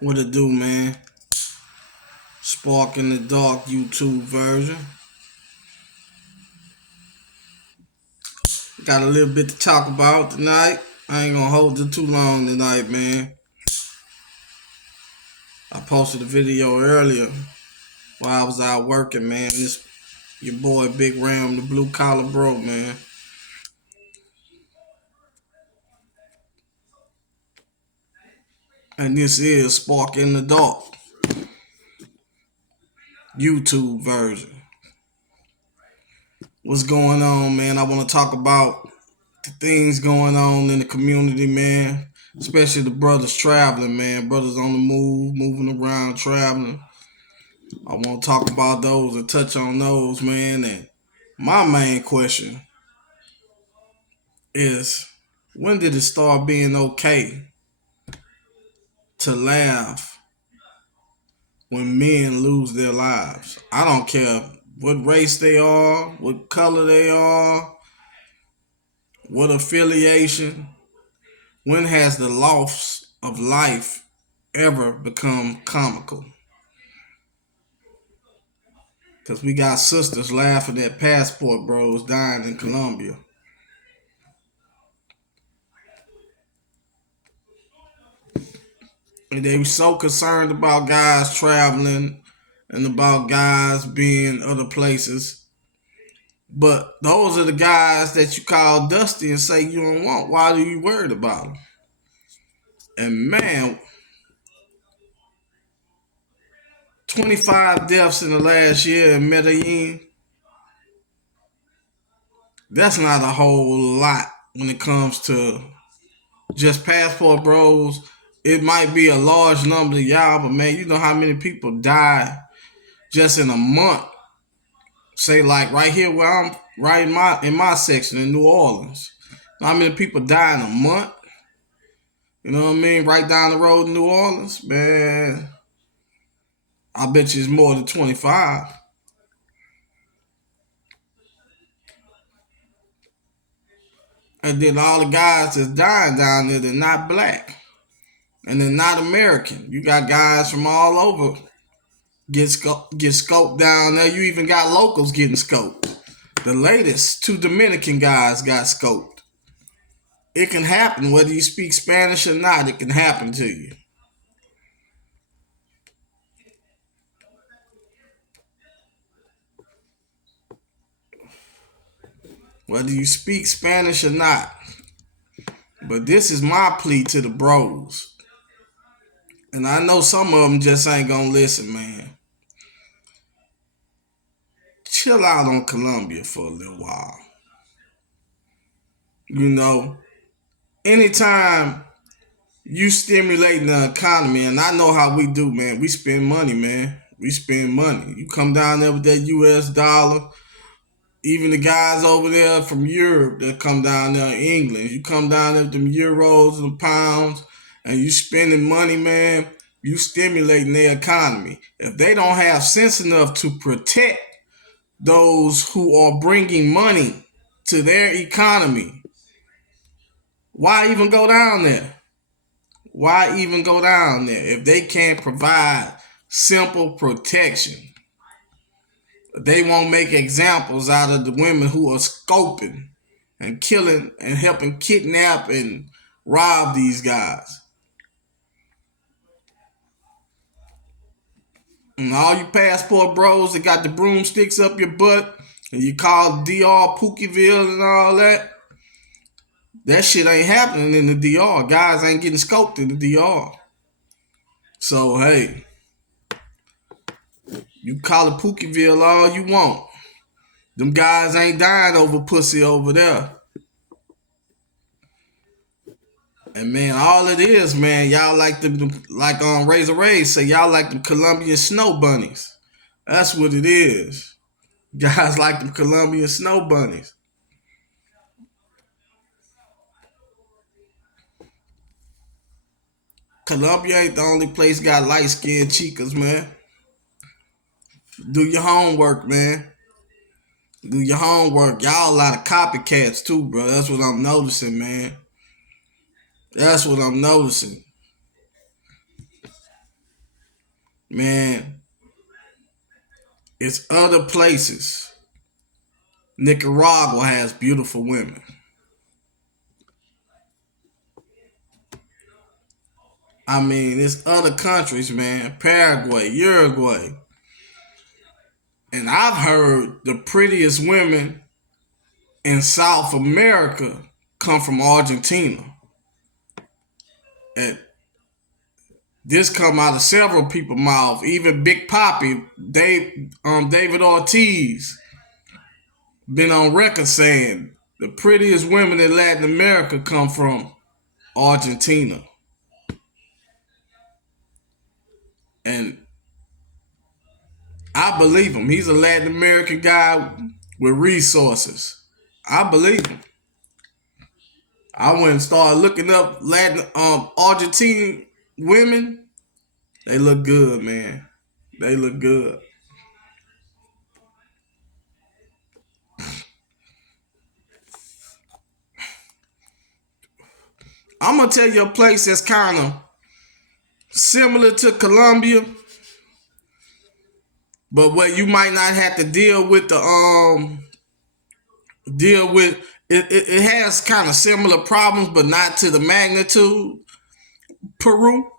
What it do, man? Spark in the Dark YouTube version. Got a little bit to talk about tonight. I ain't gonna hold it too long tonight, man. I posted a video earlier while I was out working, man. This your boy Big Ram, the blue collar bro, man. And this is Spark in the Dark YouTube version. What's going on, man? I want to talk about the things going on in the community, man. Especially the brothers traveling, man. Brothers on the move, moving around, traveling. I want to talk about those and touch on those, man. And my main question is, when did it start being okay to laugh when men lose their lives? I don't care what race they are, what color they are, what affiliation. When has the loss of life ever become comical? Because we got sisters laughing at passport bros dying in Colombia. And they were so concerned about guys traveling and about guys being other places. But those are the guys that you call dusty and say you don't want. Why are you worried about them? And man, 25 deaths in the last year in Medellin, that's not a whole lot when it comes to just passport bros. It might be a large number to y'all, but man, you know how many people die just in a month. Say like right here where I'm right in my section in New Orleans. How many people die in a month? You know what I mean? Right down the road in New Orleans, man. I bet you it's more than 25. And then all the guys that's dying down there, they're not black. And they're not American. You got guys from all over get scoped down there. You even got locals getting scoped. The latest, two Dominican guys got scoped. It can happen whether you speak Spanish or not. It can happen to you. Whether you speak Spanish or not. But this is my plea to the bros. And I know some of them just ain't gonna listen, man. Chill out on Colombia for a little while. You know, anytime you stimulating the economy, and I know how we do, man. We spend money, man. We spend money. You come down there with that US dollar. Even the guys over there from Europe that come down there, England, you come down there with them euros and pounds, and you spending money, man. You stimulating their economy. If they don't have sense enough to protect those who are bringing money to their economy, why even go down there? Why even go down there if they can't provide simple protection? They won't make examples out of the women who are scoping and killing and helping kidnap and rob these guys. And all you passport bros that got the broomsticks up your butt and you call DR Pookieville and all that, that shit ain't happening in the DR. Guys ain't getting scoped in the DR. So, hey, you call it Pookieville all you want. Them guys ain't dying over pussy over there. And man, all it is, man, y'all like them, like on Razor Ray say, y'all like them Colombian snow bunnies. That's what it is. Guys like them Colombian snow bunnies. Colombia ain't the only place got light skinned chicas, man. Do your homework, man. Do your homework. Y'all a lot of copycats too, bro. That's what I'm noticing, man. That's what I'm noticing. Man, it's other places. Nicaragua has beautiful women. I mean, it's other countries, man. Paraguay, Uruguay. And I've heard the prettiest women in South America come from Argentina. And this come out of several people's mouth. Even Big Poppy, David Ortiz, been on record saying the prettiest women in Latin America come from Argentina. And I believe him. He's a Latin American guy with resources. I believe him. I went and started looking up Latin Argentine women. They look good, man. They look good. I'm gonna tell you a place that's kind of similar to Colombia, but where you might not have to deal with it has kind of similar problems, but not to the magnitude. Peru,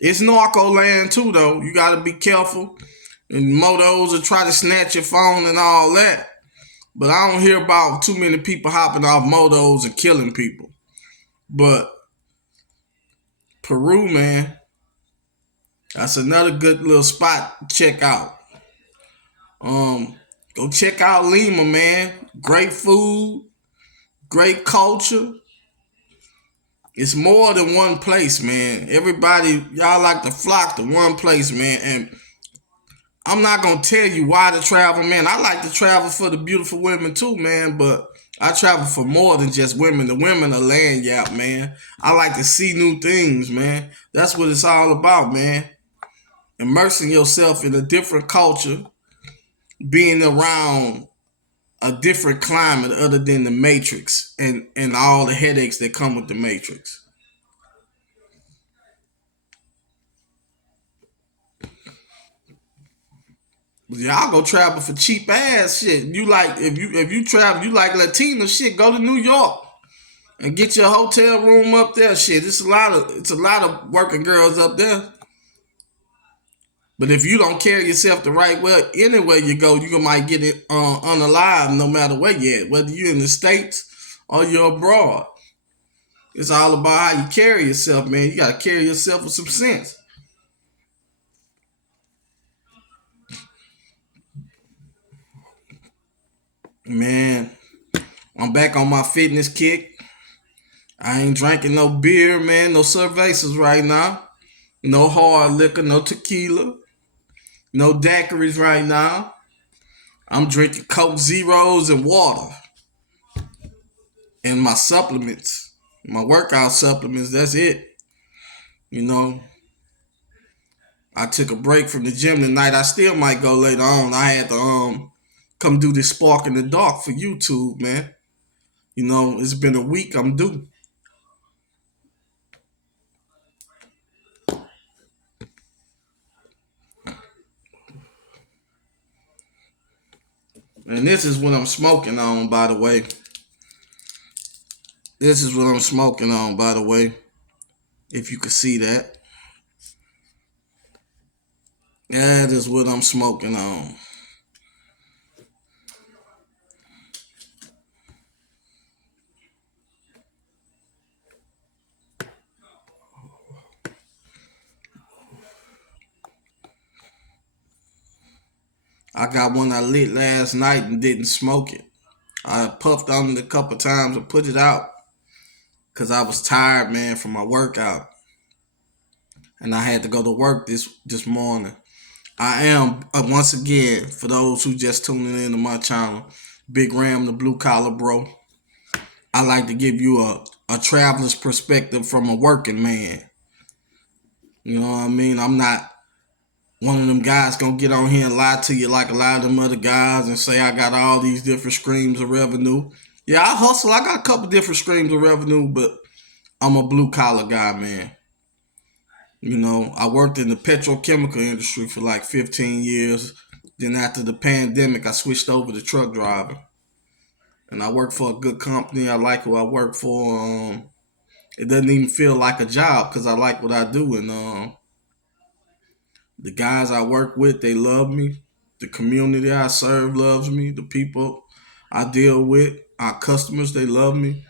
it's narco land too, though. You got to be careful, and motos will try to snatch your phone and all that. But I don't hear about too many people hopping off motos and killing people. But Peru, man, that's another good little spot to check out. Go check out Lima, man. Great food, great culture. It's more than one place, man. Everybody, y'all like to flock to one place, man. And I'm not gonna tell you why to travel, man. I like to travel for the beautiful women too, man. But I travel for more than just women. The women are land yap, man. I like to see new things, man. That's what it's all about, man. Immersing yourself in a different culture, being around a different climate other than the matrix and all the headaches that come with the matrix. Y'all go travel for cheap ass shit. You like if you travel, you like Latino shit, go to New York and get your hotel room up there. Shit, it's a lot of working girls up there. But if you don't carry yourself the right way, anywhere you go, you might get it unalive no matter where you're at, whether you're in the States or you're abroad. It's all about how you carry yourself, man. You gotta carry yourself with some sense. Man, I'm back on my fitness kick. I ain't drinking no beer, man, no cervezas right now. No hard liquor, no tequila, no daiquiris right now. I'm drinking Coke Zeros and water and my supplements, my workout supplements. That's it. You know, I took a break from the gym tonight. I still might go later on. I had to come do this spark in the dark for YouTube, man. You know, it's been a week. I'm due. And this is what I'm smoking on, by the way. This is what I'm smoking on, by the way. If you could see that. That is what I'm smoking on. I got one I lit last night and didn't smoke it. I puffed on it a couple times and put it out because I was tired, man, from my workout. And I had to go to work this morning. I am, once again, for those who just tuning into my channel, Big Ram, the blue collar bro. I like to give you a traveler's perspective from a working man. You know what I mean? I'm not one of them guys gonna get on here and lie to you like a lot of them other guys and say I got all these different streams of revenue. Yeah, I hustle. I got a couple different streams of revenue, but I'm a blue collar guy, man. I worked in the petrochemical industry for like 15 years. Then after the pandemic, I switched over to truck driving. And I work for a good company. I like who I work for. It doesn't even feel like a job because I like what I do. And the guys I work with, they love me. The community I serve loves me. The people I deal with, our customers, they love me.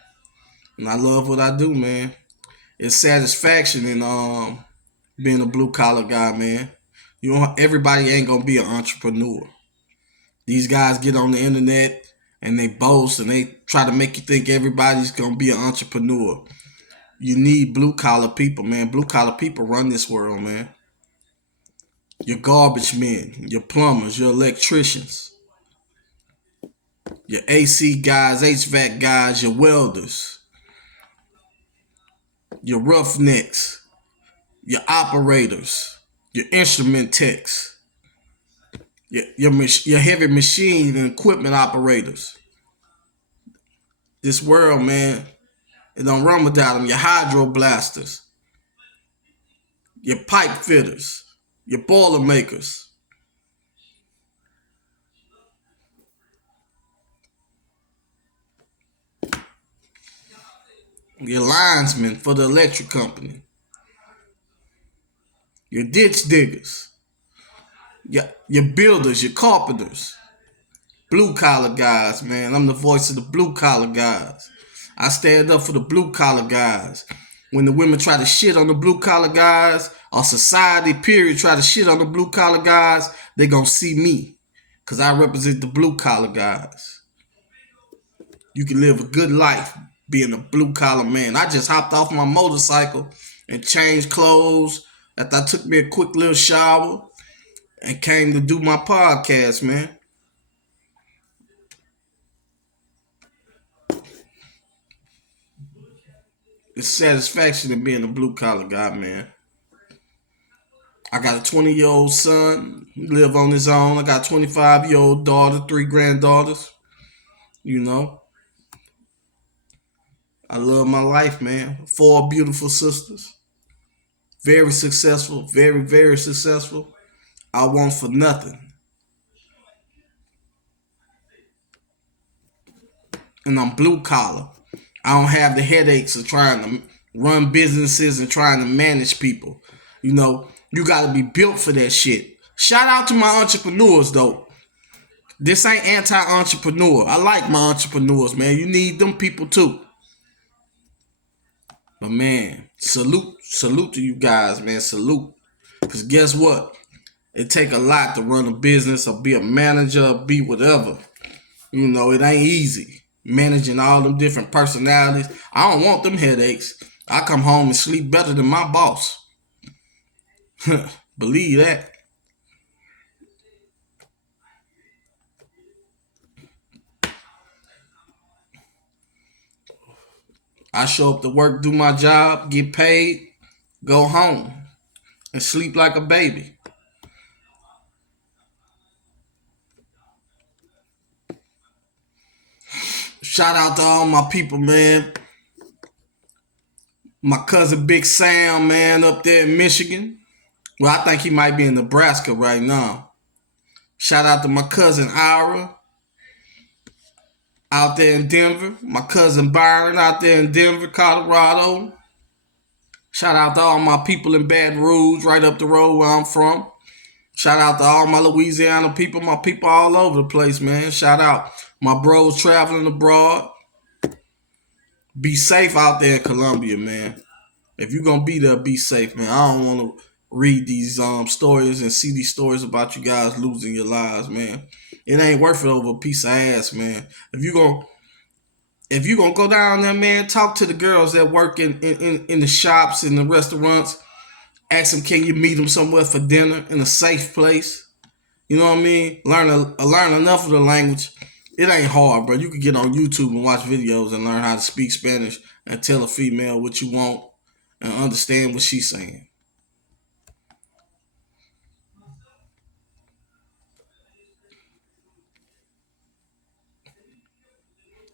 And I love what I do, man. It's satisfaction in being a blue collar guy, man. Everybody ain't gonna be an entrepreneur. These guys get on the internet and they boast and they try to make you think everybody's gonna be an entrepreneur. You need blue collar people, man. Blue collar people run this world, man. Your garbage men, your plumbers, your electricians, your AC guys, HVAC guys, your welders, your roughnecks, your operators, your instrument techs, your heavy machine and equipment operators. This world, man, it don't run without them. Your hydro blasters, your pipe fitters, your boiler makers, your linesmen for the electric company, your ditch diggers, your builders, your carpenters, blue collar guys, man. I'm the voice of the blue collar guys. I stand up for the blue collar guys. When the women try to shit on the blue collar guys, or society period try to shit on the blue collar guys, they gonna see me. Cause I represent the blue collar guys. You can live a good life being a blue collar man. I just hopped off my motorcycle and changed clothes after I took me a quick little shower and came to do my podcast, man. It's satisfaction in being a blue collar guy, man. I got a 20-year-old son, he live on his own. I got a 25-year-old daughter, three granddaughters. You know, I love my life, man. Four beautiful sisters, very successful, very, very successful. I want for nothing. And I'm blue collar. I don't have the headaches of trying to run businesses and trying to manage people. You got to be built for that shit. Shout out to my entrepreneurs, though. This ain't anti-entrepreneur. I like my entrepreneurs, man. You need them people too. But man, salute to you guys, man. Salute. Cause guess what? It take a lot to run a business or be a manager or be whatever. It ain't easy. Managing all them different personalities. I don't want them headaches. I come home and sleep better than my boss. Believe that. I show up to work, do my job, get paid, go home, and sleep like a baby. Shout out to all my people, man. My cousin Big Sam, man, up there in Michigan. Well, I think he might be in Nebraska right now. Shout out to my cousin Ira out there in Denver. My cousin Byron out there in Denver, Colorado. Shout out to all my people in Baton Rouge, right up the road where I'm from. Shout out to all my Louisiana people, my people all over the place, man. Shout out my bros traveling abroad. Be safe out there in Colombia, man. If you're gonna be there, be safe, man. I don't want to read these stories and see these stories about you guys losing your lives, man. It ain't worth it over a piece of ass, man. If you gonna go down there, man, talk to the girls that work in the shops and the restaurants. Ask them, can you meet them somewhere for dinner in a safe place? You know what I mean? Learn enough of the language. It ain't hard, bro. You can get on YouTube and watch videos and learn how to speak Spanish and tell a female what you want and understand what she's saying.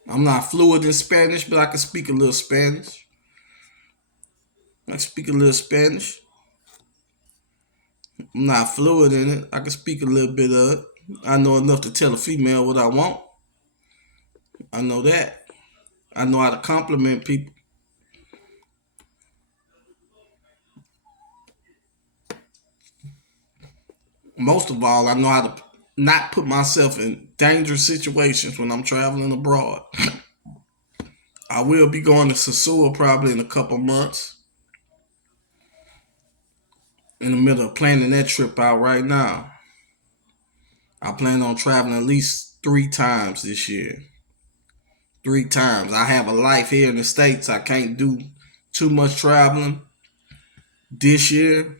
I'm not fluent in Spanish, but I can speak a little Spanish. I can speak a little Spanish. I'm not fluid in it. I can speak a little bit of it. I know enough to tell a female what I want. I know that. I know how to compliment people. Most of all, I know how to not put myself in dangerous situations when I'm traveling abroad. I will be going to Sasua probably in a couple months. In the middle of planning that trip out right now. I plan on traveling at least 3 times this year. 3 times. I have a life here in the States. I can't do too much traveling this year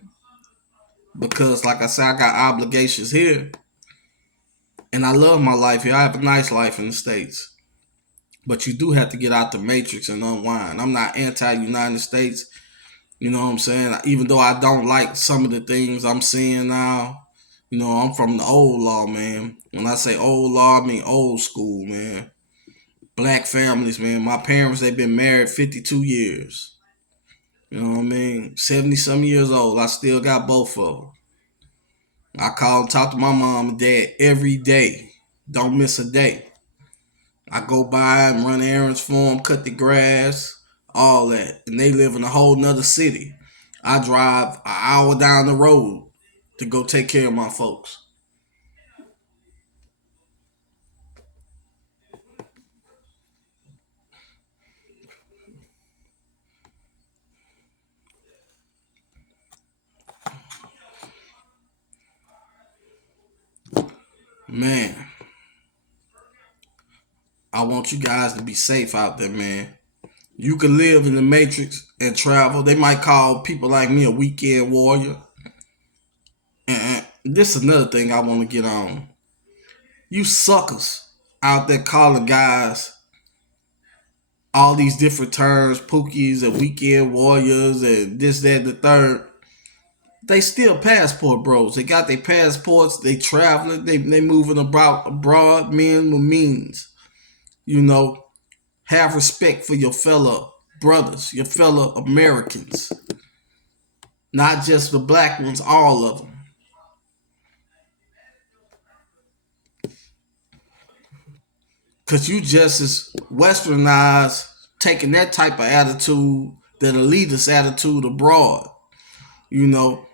because, like I said, I got obligations here. And I love my life here. I have a nice life in the States. But you do have to get out the matrix and unwind. I'm not anti-United States. You know what I'm saying? Even though I don't like some of the things I'm seeing now. You know, I'm from the old law, man. When I say old law, I mean old school, man. Black families, man. My parents, they've been married 52 years. You know what I mean? 70 some years old. I still got both of them. I call and talk to my mom and dad every day. Don't miss a day. I go by and run errands for them, cut the grass, all that. And they live in a whole nother city. I drive an hour down the road to go take care of my folks. Man, I want you guys to be safe out there, man. You can live in the matrix and travel. They might call people like me a weekend warrior. And this is another thing I want to get on. You suckers out there calling guys all these different terms, pookies and weekend warriors and this, that, and the third. They still passport bros. They got their passports. They traveling. They moving about abroad. Men with means. You know, have respect for your fellow brothers, your fellow Americans. Not just the black ones, all of them. Because you just as westernized, taking that type of attitude, that elitist attitude abroad. You know,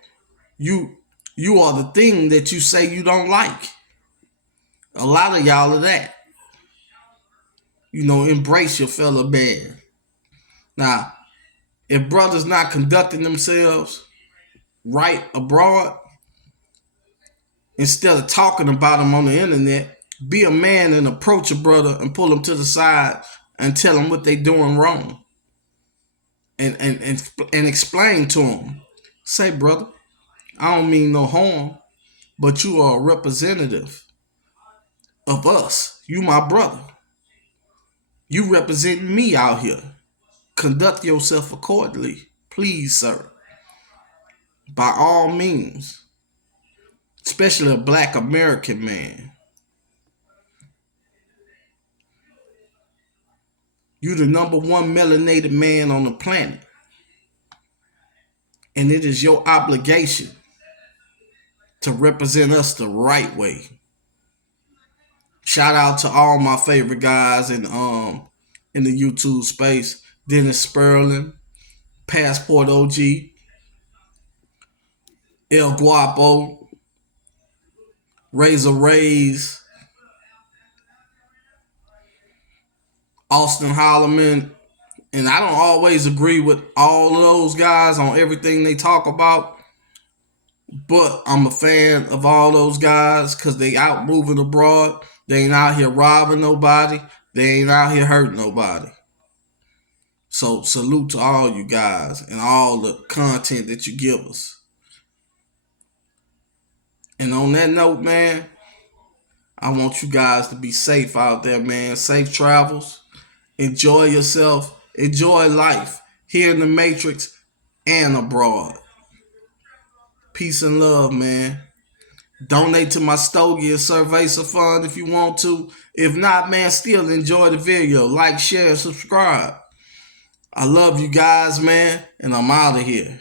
you you are the thing that you say you don't like. A lot of y'all are that. You know, embrace your fellow man. Now, if brothers not conducting themselves right abroad, instead of talking about them on the internet, be a man and approach a brother and pull them to the side and tell them what they doing wrong. And explain to them. Say, brother, I don't mean no harm, but you are a representative of us. You my brother. You represent me out here. Conduct yourself accordingly, please, sir. By all means, especially a black American man. You the number one melanated man on the planet. And it is your obligation to represent us the right way. Shout out to all my favorite guys in the YouTube space. Dennis Sperling, Passport OG, El Guapo, Razor Rays, Austin Holloman. And I don't always agree with all of those guys on everything they talk about. But I'm a fan of all those guys because they out moving abroad. They ain't out here robbing nobody. They ain't out here hurting nobody. So salute to all you guys and all the content that you give us. And on that note, man, I want you guys to be safe out there, man. Safe travels. Enjoy yourself. Enjoy life here in the Matrix and abroad. Peace and love, man. Donate to my Stogie and Cerveza Fund if you want to. If not, man, still enjoy the video. Like, share, and subscribe. I love you guys, man, and I'm out of here.